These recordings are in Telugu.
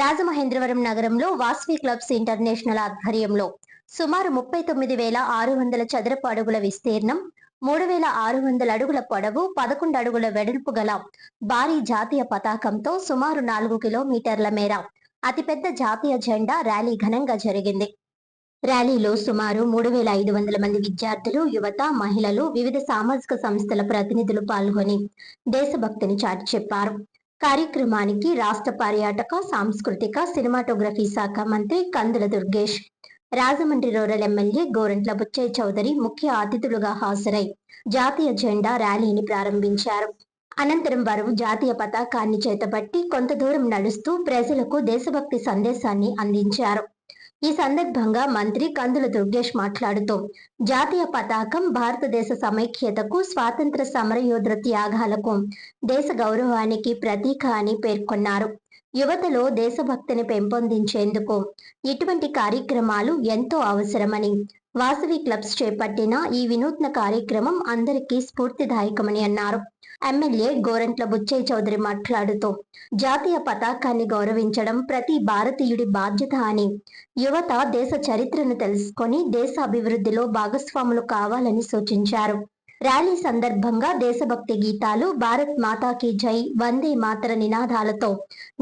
రాజమహేంద్రవరం నగరంలో వాసవి క్లబ్స్ ఇంటర్నేషనల్ ఆధ్వర్యంలో సుమారు 39,600 చదరపు అడుగుల విస్తీర్ణం, 3,600 అడుగుల పొడవు, 11 అడుగుల వెడల్పు గల భారీ జాతీయ పతాకంతో సుమారు 4 కిలోమీటర్ల మేర అతిపెద్ద జాతీయ జెండా ర్యాలీ ఘనంగా జరిగింది. ర్యాలీలో సుమారు 3,500 మంది విద్యార్థులు, యువత, మహిళలు, వివిధ సామాజిక సంస్థల ప్రతినిధులు పాల్గొని దేశభక్తిని చాటి చెప్పారు. కార్యక్రమానికి రాష్ట్ర పర్యాటక, సాంస్కృతిక, సినిమాటోగ్రఫీ శాఖ మంత్రి కందుల దుర్గేష్, రాజమండ్రి రూరల్ ఎమ్మెల్యే గోరంట్ల బుచ్చయ్య చౌదరి ముఖ్య అతిథులుగా హాజరై జాతీయ జెండా ర్యాలీని ప్రారంభించారు. అనంతరం వారు జాతీయ పతాకాన్ని చేతపట్టి కొంత దూరం నడుస్తూ ప్రజలకు దేశభక్తి సందేశాన్ని అందించారు. ఈ సందర్భంగా మంత్రి కందుల దుర్గేష్ మాట్లాడుతూ జాతీయ పతాకం భారతదేశ సమైక్యతకు, స్వాతంత్ర సమరయోధుల త్యాగాలకు, దేశ గౌరవానికి ప్రతీక అని పేర్కొన్నారు. యువతలో దేశభక్తిని పెంపొందించేందుకు ఇటువంటి కార్యక్రమాలు ఎంతో అవసరమని, వాసవి క్లబ్స్ చేపట్టిన ఈ వినూత్న కార్యక్రమం అందరికీ స్ఫూర్తిదాయకమని అన్నారు. ఎమ్మెల్యే గోరంట్ల బుచ్చయ్య చౌదరి మాట్లాడుతూ జాతీయ పతాకాన్ని గౌరవించడం ప్రతి భారతీయుడి బాధ్యత అని, యువత దేశ చరిత్రను తెలుసుకొని దేశ అభివృద్ధిలో భాగస్వాములు కావాలని సూచించారు. ర్యాలీ సందర్భంగా దేశభక్తి గీతాలు, భారత్ మాతాకి జై, వందే మాతర నినాదాలతో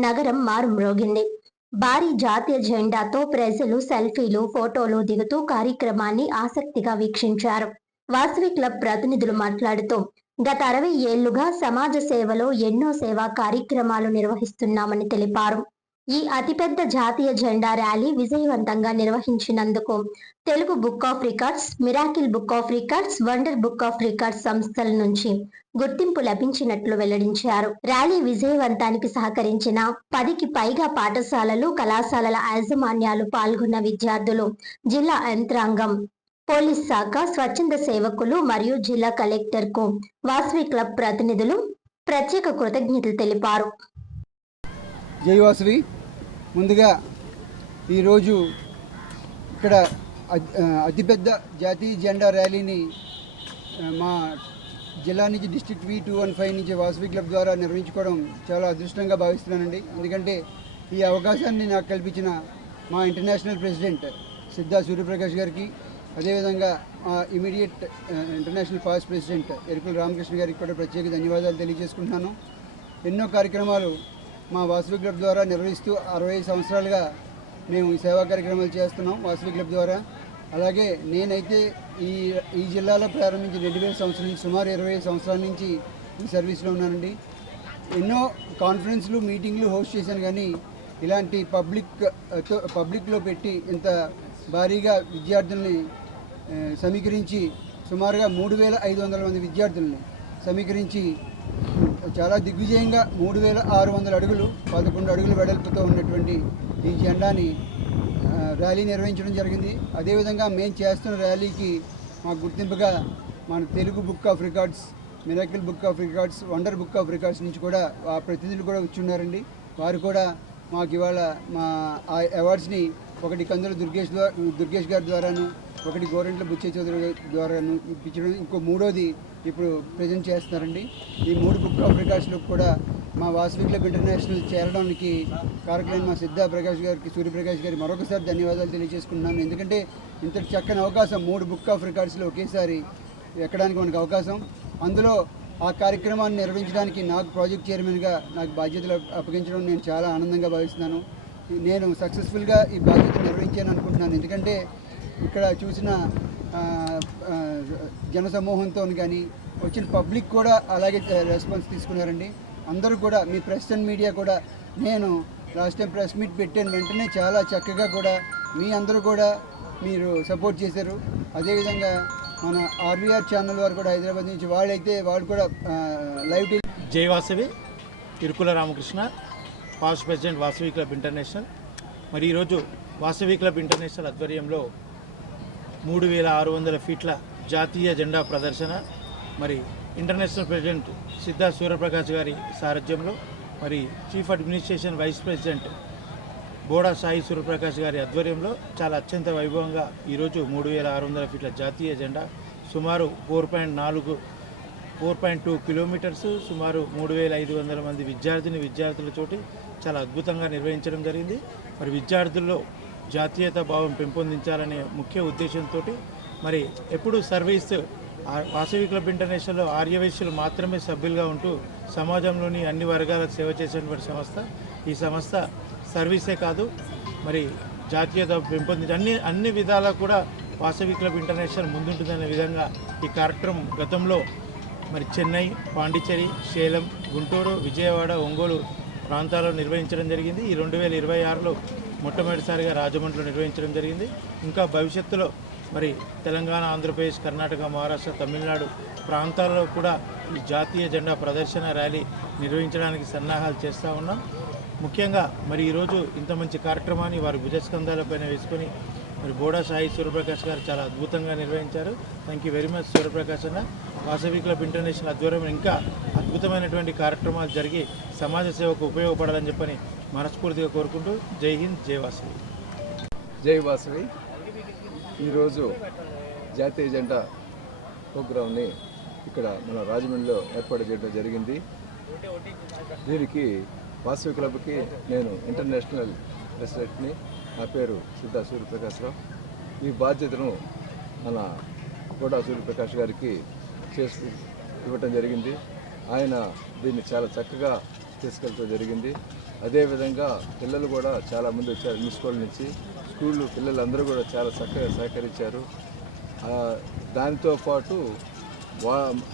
నగరం మారుమ్రోగింది. భారీ జాతీయ జెండాతో ప్రజలు సెల్ఫీలు, ఫోటోలు దిగుతూ కార్యక్రమాన్ని ఆసక్తిగా వీక్షించారు. వాసవి క్లబ్ ప్రతినిధులు మాట్లాడుతూ గత 60 ఏళ్లుగా సమాజ సేవలో ఎన్నో సేవా కార్యక్రమాలు నిర్వహిస్తున్నామని తెలిపారు. ఈ అతిపెద్ద జాతీయ జెండా ర్యాలీ విజయవంతంగా నిర్వహించినందుకు Telugu book of records, miracle book of records, wonder book of records సంస్థల నుంచి గుర్తింపు లభించినట్లు వెల్లడించారు. ర్యాలీ విజయవంతానికి సహకరించిన 10కి పైగా పాఠశాలలు, కళాశాలల యాజమాన్యాలు, పాల్గొన్న విద్యార్థులు, జిల్లా యంత్రాంగం, పోలీస్ శాఖ, స్వచ్ఛంద సేవకులు మరియు జిల్లా కలెక్టర్ కు వాసవి క్లబ్ ప్రతినిధులు ప్రత్యేక కృతజ్ఞతలు తెలిపారు. జై వాసవి. ముందుగా ఈరోజు ఇక్కడ అతిపెద్ద జాతీయ జెండా ర్యాలీని మా జిల్లా నుంచి డిస్ట్రిక్ట్ V215 నుంచి వాసవి క్లబ్ ద్వారా నిర్వహించుకోవడం చాలా అదృష్టంగా భావిస్తున్నానండి. ఎందుకంటే ఈ అవకాశాన్ని నాకు కల్పించిన మా ఇంటర్నేషనల్ ప్రెసిడెంట్ సిద్ధా సూర్యప్రకాష్ గారికి, అదేవిధంగా immediate international fast president Yerukula Ramakrishna గారికి కూడా ప్రత్యేక ధన్యవాదాలు తెలియజేసుకుంటున్నాను. ఎన్నో కార్యక్రమాలు మా వాసవి క్లబ్ ద్వారా నిర్వహిస్తూ 65 సంవత్సరాలుగా మేము ఈ సేవా కార్యక్రమాలు చేస్తున్నాం వాసవి క్లబ్ ద్వారా. అలాగే నేనైతే ఈ జిల్లాలో ప్రారంభించిన 2000 సంవత్సరం నుంచి సుమారు 25 సంవత్సరాల నుంచి ఈ సర్వీస్లో ఉన్నానండి. ఎన్నో కాన్ఫరెన్స్లు, మీటింగ్లు హోస్ట్ చేశాను, కానీ ఇలాంటి పబ్లిక్లో పెట్టి ఇంత భారీగా విద్యార్థుల్ని సమీకరించి సుమారుగా 3,500 మంది విద్యార్థుల్ని సమీకరించి చాలా దిగ్విజయంగా 3,600 అడుగులు, 11 అడుగుల వెడల్పుతో ఉన్నటువంటి ఈ జెండాని ర్యాలీ నిర్వహించడం జరిగింది. అదేవిధంగా మేము చేస్తున్న ర్యాలీకి మాకు గుర్తింపుగా మన Telugu book of records, miracle book of records, wonder book of records నుంచి కూడా ఆ ప్రతినిధులు కూడా వచ్చి ఉన్నారండి. వారు కూడా మాకు ఇవాళ మా ఆ అవార్డ్స్ని ఒకటి కందుల దుర్గేష్ గారి ద్వారాను, ఒకటి గోరంట్ల బుచ్చయ్య చౌదరి ద్వారాను ఇప్పించడం, ఇంకో మూడోది ఇప్పుడు ప్రజెంట్ చేస్తున్నారండి. ఈ 3 బుక్ ఆఫ్ రికార్డ్స్లో కూడా మా వాసవి క్లబ్ ఇంటర్నేషనల్ చేరడానికి కారకులైన మా సిద్ధా ప్రకాష్ గారికి, సూర్యప్రకాష్ గారికి మరొకసారి ధన్యవాదాలు తెలియజేసుకుంటున్నాను. ఎందుకంటే ఇంత చక్కని అవకాశం 3 బుక్ ఆఫ్ రికార్డ్స్లో ఒకేసారి ఎక్కడానికి మనకు అవకాశం, అందులో ఆ కార్యక్రమాన్ని నిర్వహించడానికి నాకు ప్రాజెక్ట్ చైర్మన్గా నాకు బాధ్యతలు అప్పగించడం నేను చాలా ఆనందంగా భావిస్తున్నాను. నేను సక్సెస్ఫుల్గా ఈ బాధ్యత నిర్వహించాను అనుకుంటున్నాను. ఎందుకంటే ఇక్కడ చూసిన జనసమూహంతో కానీ వచ్చిన పబ్లిక్ కూడా అలాగే రెస్పాన్స్ తీసుకున్నారండి. అందరూ కూడా మీ ప్రెస్ అండ్ మీడియా కూడా, నేను లాస్ట్ టైం ప్రెస్ మీట్ పెట్టాను వెంటనే చాలా చక్కగా కూడా మీ అందరూ కూడా మీరు సపోర్ట్ చేశారు. అదేవిధంగా మన RVR ఛానల్ వారు కూడా హైదరాబాద్ నుంచి వాళ్ళు కూడా లైవ్. జై Vasavi. Irukula Ramakrishna, past president Vasavi club international. మరి ఈరోజు వాసవి క్లబ్ ఇంటర్నేషనల్ ఆధ్వర్యంలో 3,600 ఫీట్ల జాతీయ జెండా ప్రదర్శన, మరి ఇంటర్నేషనల్ ప్రెసిడెంట్ సిద్ధా సూర్యప్రకాష్ గారి సారథ్యంలో, మరి chief administration vice president Boda Sai Suryaprakash గారి ఆధ్వర్యంలో చాలా అత్యంత వైభవంగా ఈరోజు 3,600 ఫీట్ల జాతీయ జెండా సుమారు 4.2 కిలోమీటర్స్, సుమారు 3,500 మంది విద్యార్థులతోటి చాలా అద్భుతంగా నిర్వహించడం జరిగింది. మరి విద్యార్థుల్లో జాతీయత భావం పెంపొందించాలనే ముఖ్య ఉద్దేశంతో మరి ఎప్పుడు సర్వీస్ వాసవి క్లబ్ ఇంటర్నేషనల్లో ఆర్యవైశ్యులు మాత్రమే సభ్యులుగా ఉంటూ సమాజంలోని అన్ని వర్గాలకు సేవ చేసేటువంటి సంస్థ. ఈ సంస్థ సర్వీసే కాదు, మరి జాతీయత పెంపొందించి అన్ని విధాలా కూడా వాసవి క్లబ్ ఇంటర్నేషనల్ ముందుంటుందనే విధంగా ఈ కార్యక్రమం గతంలో మరి చెన్నై, పాండిచ్చేరి, సేలం, గుంటూరు, విజయవాడ, ఒంగోలు ప్రాంతాల్లో నిర్వహించడం జరిగింది. ఈ 2026లో మొట్టమొదటిసారిగా రాజమండ్రిలో నిర్వహించడం జరిగింది. ఇంకా భవిష్యత్తులో మరి తెలంగాణ, ఆంధ్రప్రదేశ్, కర్ణాటక, మహారాష్ట్ర, తమిళనాడు ప్రాంతాల్లో కూడా ఈ జాతీయ జెండా ప్రదర్శన ర్యాలీ నిర్వహించడానికి సన్నాహాలు చేస్తూ ఉన్నాం. ముఖ్యంగా మరి ఈరోజు ఇంత మంచి కార్యక్రమాన్ని వారి భుజస్కంధాలపైన వేసుకొని మరి బోడా సాయి సూర్యప్రకాష్ గారు చాలా అద్భుతంగా నిర్వహించారు. Thank you very much Suryaprakash అన్న. వాసవి క్లబ్ ఇంటర్నేషనల్ ఆధ్వర్యంలో ఇంకా అద్భుతమైనటువంటి కార్యక్రమాలు జరిగి సమాజ సేవకు ఉపయోగపడాలని చెప్పని మనస్ఫూర్తిగా కోరుకుంటూ జై హింద్, జై వాసవి. జై వాసవి. ఈరోజు జాతీయ జెండా ప్రోగ్రాంని ఇక్కడ మన రాజమండ్రిలో ఏర్పాటు చేయడం జరిగింది. దీనికి వాసవి క్లబ్కి నేను ఇంటర్నేషనల్ ప్రెసిడెంట్ని. నా పేరు సిద్ధా సూర్యప్రకాశ్రావు. ఈ బాధ్యతను మన బోడా సూర్యప్రకాష్ గారికి ఇవ్వటం జరిగింది. ఆయన దీన్ని చాలా చక్కగా తీసుకెళ్ళడం జరిగింది. అదేవిధంగా పిల్లలు కూడా చాలామంది వచ్చారు అన్ని స్కూల్ నుంచి. స్కూళ్ళు పిల్లలందరూ కూడా చాలా చక్కగా సహకరించారు. దాంతో పాటు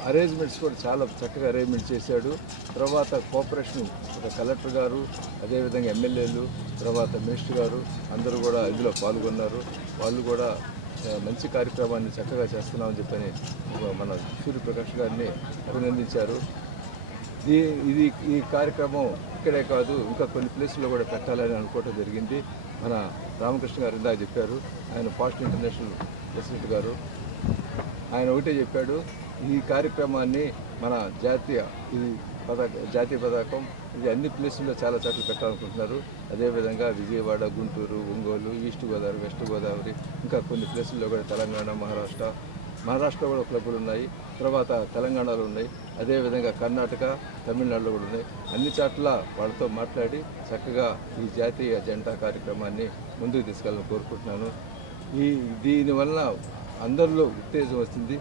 అరేంజ్మెంట్స్ కూడా చాలా చక్కగా అరేంజ్మెంట్ చేశాడు. తర్వాత కోఆపరేషన్ కలెక్టర్ గారు, అదేవిధంగా ఎమ్మెల్యేలు, తర్వాత మినిస్టర్ గారు అందరూ కూడా ఇందులో పాల్గొన్నారు. వాళ్ళు కూడా మంచి కార్యక్రమాన్ని చక్కగా చేస్తున్నామని చెప్పని మన సూర్యప్రకాష్ గారిని అభినందించారు. ఈ కార్యక్రమం ఇక్కడే కాదు, ఇంకా కొన్ని ప్లేసుల్లో కూడా పెట్టాలని అనుకోవడం జరిగింది. మన రామకృష్ణ గారు ఇందాక చెప్పారు, ఆయన పాస్ట్ ఇంటర్నేషనల్ ప్రెసిడెంట్ గారు. ఆయన ఒకటే చెప్పాడు, ఈ కార్యక్రమాన్ని మన జాతీయ పతాకం ఇది అన్ని ప్లేసుల్లో చాలా చోట్ల పెట్టాలనుకుంటున్నారు. అదేవిధంగా విజయవాడ, గుంటూరు, ఒంగోలు, ఈస్ట్ గోదావరి, వెస్ట్ గోదావరి, ఇంకా కొన్ని ప్లేసుల్లో కూడా తెలంగాణ, మహారాష్ట్ర కూడా క్లబ్బులు ఉన్నాయి. తర్వాత తెలంగాణలో ఉన్నాయి. అదేవిధంగా కర్ణాటక, తమిళనాడులో కూడా ఉన్నాయి. అన్ని చోట్ల వాళ్ళతో మాట్లాడి చక్కగా ఈ జాతీయ జెండా కార్యక్రమాన్ని ముందుకు తీసుకెళ్ళాలని కోరుకుంటున్నాను. దీనివల్ల అందరిలో ఉత్తేజం వస్తుంది.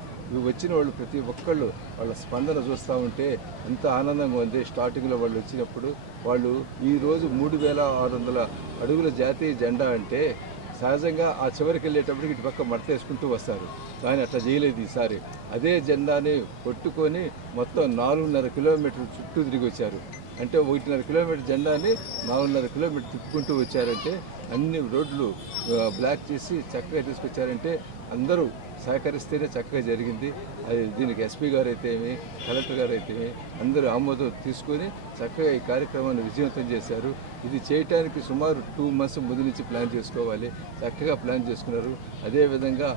వచ్చిన వాళ్ళు ప్రతి ఒక్కళ్ళు వాళ్ళ స్పందన చూస్తూ ఉంటే ఎంత ఆనందంగా ఉంది. స్టార్టింగ్లో వాళ్ళు వచ్చినప్పుడు వాళ్ళు ఈరోజు 3600 అడుగుల జాతీయ జెండా అంటే సహజంగా ఆ చివరికి వెళ్ళేటప్పటికి ఇటు పక్క మడతేసుకుంటూ వస్తారు. కానీ అట్లా చేయలేదు ఈసారి. అదే జెండాని కొట్టుకొని మొత్తం 4.5 కిలోమీటర్లు చుట్టూ తిరిగి వచ్చారు. అంటే 1.5 కిలోమీటర్ జెండాని 4.5 కిలోమీటర్ తిప్పుకుంటూ వచ్చారంటే, అన్ని రోడ్లు బ్లాక్ చేసి చక్కగా తీసుకొచ్చారంటే అందరూ సహకరిస్తేనే చక్కగా జరిగింది. అది దీనికి ఎస్పీ గారు అయితేమి, కలెక్టర్ గారు అయితేమి అందరూ ఆమోదం తీసుకొని చక్కగా ఈ కార్యక్రమాన్ని విజయవంతం చేశారు. ఇది చేయడానికి సుమారు 2 months ముందు నుంచి ప్లాన్ చేసుకోవాలి. చక్కగా ప్లాన్ చేసుకున్నారు. అదేవిధంగా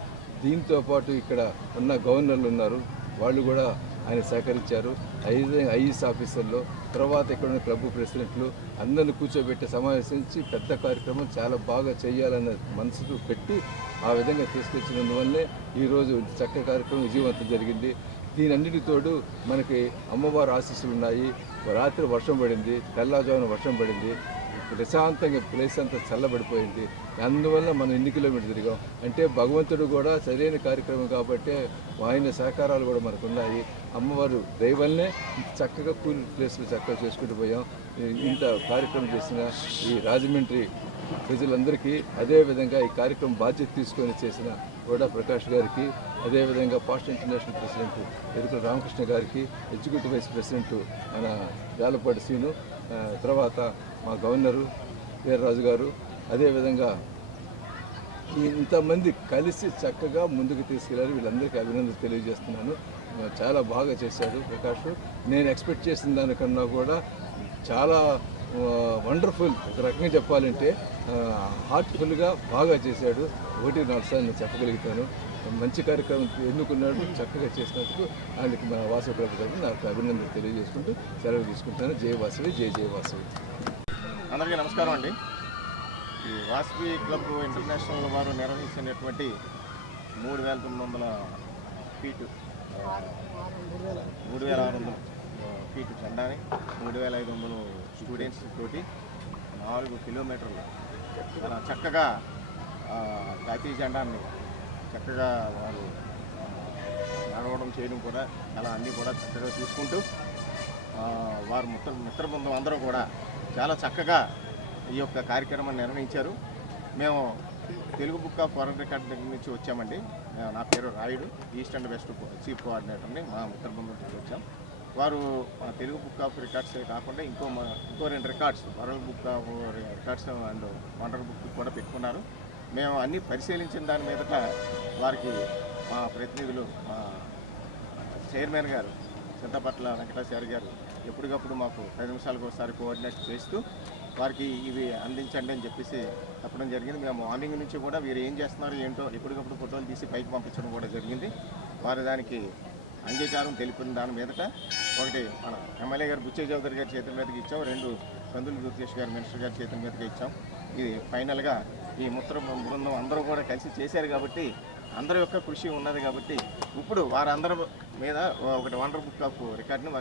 దీంతో పాటు ఇక్కడ ఉన్న గవర్నర్లు ఉన్నారు, వాళ్ళు కూడా ఆయన సహకరించారు. ఐఏఎస్ ఆఫీసర్లు, తర్వాత ఇక్కడ ఉన్న క్లబ్ ప్రెసిడెంట్లు అందరిని కూర్చోబెట్టి సమావేశించి పెద్ద కార్యక్రమం చాలా బాగా చేయాలన్న మనసుకు పెట్టి ఆ విధంగా తీసుకొచ్చినందువల్లే ఈరోజు చక్కటి కార్యక్రమం విజయవంతం జరిగింది. దీనన్నిటి తోడు మనకి అమ్మవారి ఆశీస్సులు ఉన్నాయి. రాత్రి వర్షం పడింది, తెల్లవారుజామున వర్షం పడింది, ప్రశాంతంగా ప్లేస్ అంతా చల్లబడిపోయింది. అందువల్ల మనం ఎన్ని కిలోమీటర్లు తిరిగాం అంటే భగవంతుడు కూడా సరైన కార్యక్రమం కాబట్టి ఆయన సహకారాలు కూడా మనకు ఉన్నాయి. అమ్మవారు దైవల్నే చక్కగా కూల్ ప్లేస్లు చక్కగా చేసుకుంటూ పోయాం. ఇంత కార్యక్రమం చేసిన ఈ రాజమండ్రి ప్రజలందరికీ, అదేవిధంగా ఈ కార్యక్రమం బాధ్యత తీసుకొని చేసిన బోడా ప్రకాష్ గారికి, అదేవిధంగా past international president Yerukula Ramakrishna గారికి, ఎగ్జిక్యూటివ్ వైస్ ప్రెసిడెంట్ మన జాలపాటి శ్రీను, తర్వాత మా గవర్నరు వీర్రాజు గారు, అదేవిధంగా ఇంతమంది కలిసి చక్కగా ముందుకు తీసుకెళ్ళారు. వీళ్ళందరికీ అభినందనలు తెలియజేస్తున్నాను. చాలా బాగా చేశాడు ప్రకాష్. నేను ఎక్స్పెక్ట్ చేసిన దానికన్నా కూడా చాలా వండర్ఫుల్, ఒక రకంగా చెప్పాలంటే హార్ట్ఫుల్గా బాగా చేశాడు. 1-4 సార్లు నేను చెప్పగలుగుతాను. మంచి కార్యక్రమం ఎన్నుకున్నాడు, చక్కగా చేసినందుకు ఆయనకి మా వాసవి క్లబ్ తరఫున నాకు అభినందనలు తెలియజేసుకుంటూ సెలవు తీసుకుంటాను. జై వాసవి, జై జై వాసవి. అందరికీ నమస్కారం అండి. ఈ వాసవి క్లబ్ ఇంటర్నేషనల్ వారు నిర్వహించినటువంటి 3900 ఫీటు 3600 ఫీటు జెండాని 3500 స్టూడెంట్స్ తోటి 4 కిలోమీటర్లు చాలా చక్కగా జాతీయ జెండాన్ని చక్కగా వారు నడవడం చేయడం కూడా చాలా అన్నీ కూడా చక్కగా చూసుకుంటూ వారు మిత్ర బృందం అందరూ కూడా చాలా చక్కగా ఈ యొక్క కార్యక్రమాన్ని నిర్వహించారు. మేము Telugu book of world record దగ్గర నుంచి వచ్చామండి. నా పేరు Rayudu, east and west chief కోఆర్డినేటర్ని. మా మిత్ర బృందం నుంచి వచ్చాం. వారు తెలుగు బుక్ ఆఫ్ రికార్డ్స్ కాకుండా ఇంకో 2 records, world book of records and wonder book కూడా పెట్టుకున్నారు. మేము అన్నీ పరిశీలించిన దాని మీదట వారికి మా ప్రతినిధులు, మా చైర్మన్ గారు చింతపట్ల వెంకటాచారి గారు ఎప్పటికప్పుడు మాకు 10 నిమిషాలకు ఒకసారి కోఆర్డినేట్ చేస్తూ వారికి ఇవి అందించండి అని చెప్పేసి చెప్పడం జరిగింది. మేము మార్నింగ్ నుంచి కూడా వీరు ఏం చేస్తున్నారు ఏంటో ఎప్పటికప్పుడు ఫోటోలు తీసి పైకి పంపించడం కూడా జరిగింది. వారు దానికి అంగీకారం తెలిపిన దాని మీదట ఒకటి మన ఎమ్మెల్యే గారు బుచ్చయ్య చౌదరి గారి చేతుల మీదకి ఇచ్చాం, 2 కందులు జ్యోతిష్ గారు మినిస్టర్ గారి చేతుల మీదకి ఇచ్చాం. ఇది ఫైనల్గా ఈ మిత్ర బృందం అందరూ కూడా కలిసి చేశారు కాబట్టి అందరి యొక్క కృషి ఉన్నది కాబట్టి ఇప్పుడు వారందరి మీద ఒకటి వండర్ బుక్ ఆఫ్ రికార్డుని